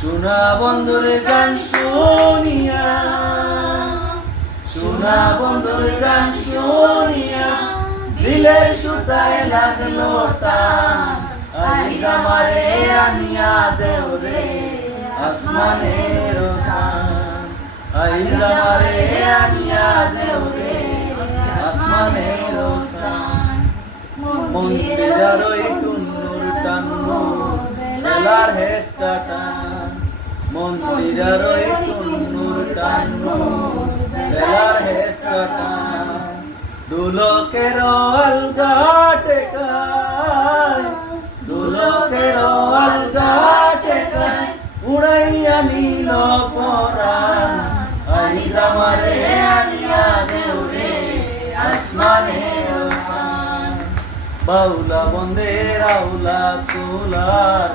সোনা বন্ধুর গান শুনিয়া, সোনা বন্ধুর গান শুনিয়া দিলের সুতায় লাগলো টান। আইজ আমারে আনিয়া দেও রে আসমানের শান, আইজ আমারে আনিয়া দেও রে আসমানের শান। মন পেরারই টুন্নুর টান্নু বেলার হেসকা টান, মন পেরারই টুন্নুর টান্নু বেলার হেসকা টান। দুলকের আলগা টেকায়, দুলকের আলগা টেকায় উড়াইয়া নিল পরাণ। আইজ আমারে আনিয়া দেও রে আসমানের শান। বাউলা বন্দের আউলা চুলার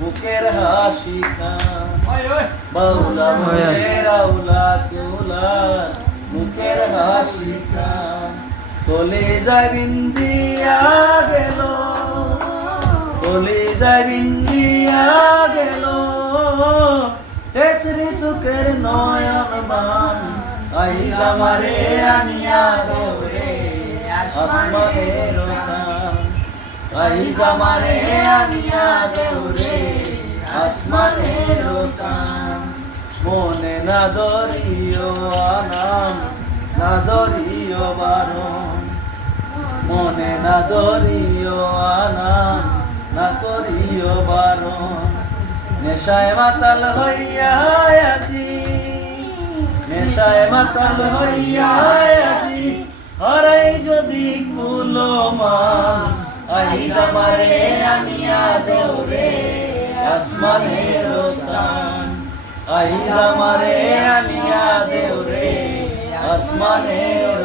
মুখের হাসি খান, বাউলা বন্দের আউলা চুলার মুখের হাসি খান। কলিজায় বিন্দিয়া গেল, কলিজায় বিন্দিয়া গেল তেসরি সুখের নয়ন মান। আইজ আমারে আনিয়া দেও রে আসমানের শান, আইজ আমারে আনিয়া দেও রে আসমানের শান। মনে না ধরিও আনাম না ধরিও বারণ, মনে না ধরিও আনাম না করিও বারণ। নেশায় মাতাল হইয়া আজি, নেশায় মাতাল হইয়া আজি হারাই যদি কুলো মান। আইজ আমারে আনিয়া দেও রে আসমানের শান, আইজ আমারে আনিয়া দেও রে আসমানের